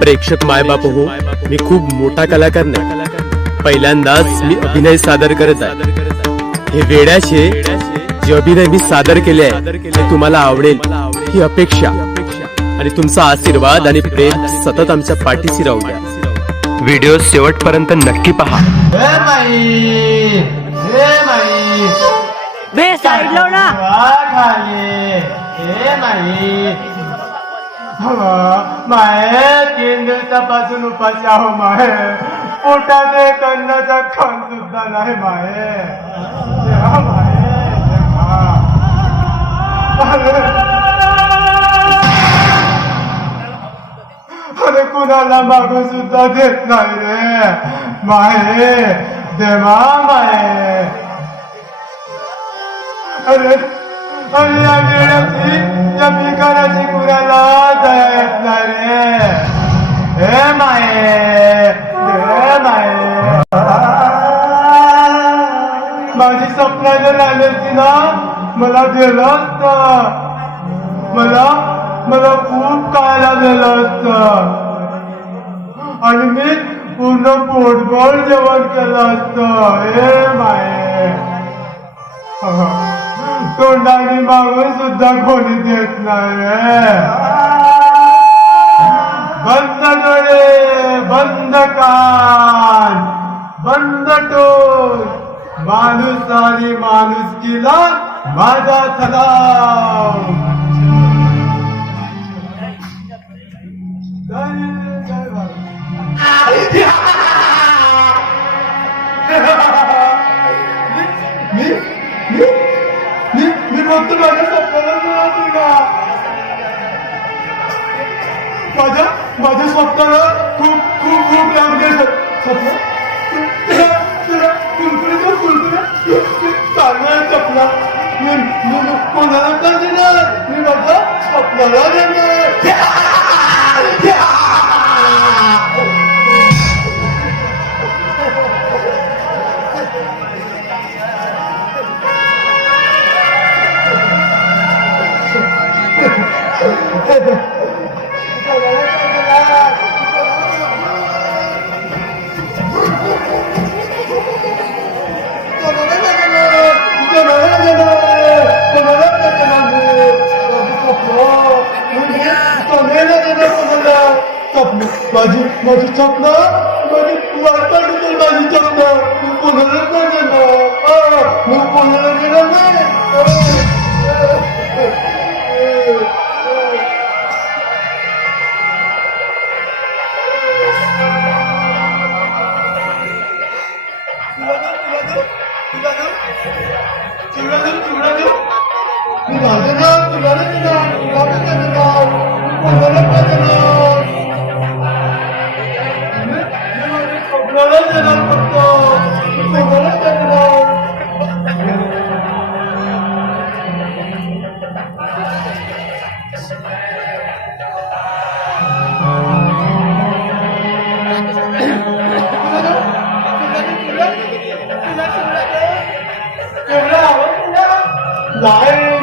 प्रेक्षक मायबाप हो मी खूप मोठा कलाकार नाही. पहिल्यांदाच मी अभिनय सादर करत आहे. हे वेड्याचे जे अभिनय मी सादर केले आहे ते तुम्हाला आवडेल. ही अपेक्षा. आणि तुमचा आशीर्वाद आणि प्रेम सतत आमच्या पाठीशी राहू द्या. व्हिडिओ शेवटपर्यंत नक्की पहा. साईड ना माये तीन दिवसापासून उपाशी आहो माये. पोटात एक अन्नाचा खण सुद्धा नाही माये. अरे. कुणाला मागू सुद्धा देत नाही रे. माये देवा माये. अरे. पण या वेळाची त्या भिकाराची कुराला दया येत नाही हे माये हे माये. माझी स्वप्न जर आली असती ना मला दिलं असतं. मला मला खूप खायला दिलं असतं. आणि मी पूर्ण पोटभर जेवण केलं असतं. हे माये. तोंडाने मागून सुद्धा कोणी देत नाही बंद डोळे बंद कान बंद टोल माणूस आणि माणूस किला माझा सलाम. Yeah. माझी माझी स्वप्न माझी वाटपाटी माझी स्वप्न मी कोणाला नाही देणार मी कोणाला देणार नाही नाही तुम्हाला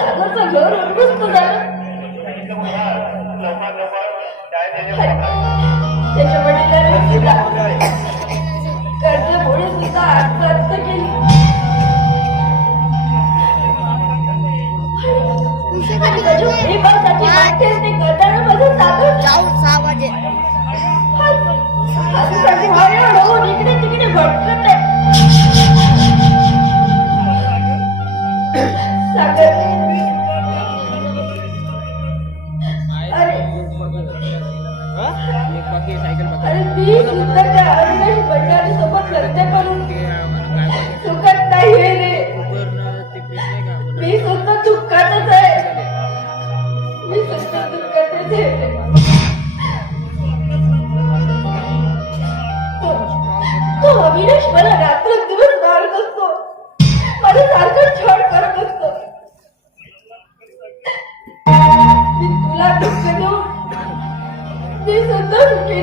सागरचं घर उद्ध्वस्त झालं त्याच्या वडिलांनी आणि मी सुद्धा त्या अविनाश बंजारे सोबत करून नाही मी सुद्धा आहे. मी सुद्धा आहे. तो अविनाश मला रात्र दिवस मारत असतो. सारखं छळ करत असतो. मी तुला दुःख देऊ मी सुद्धा सुखी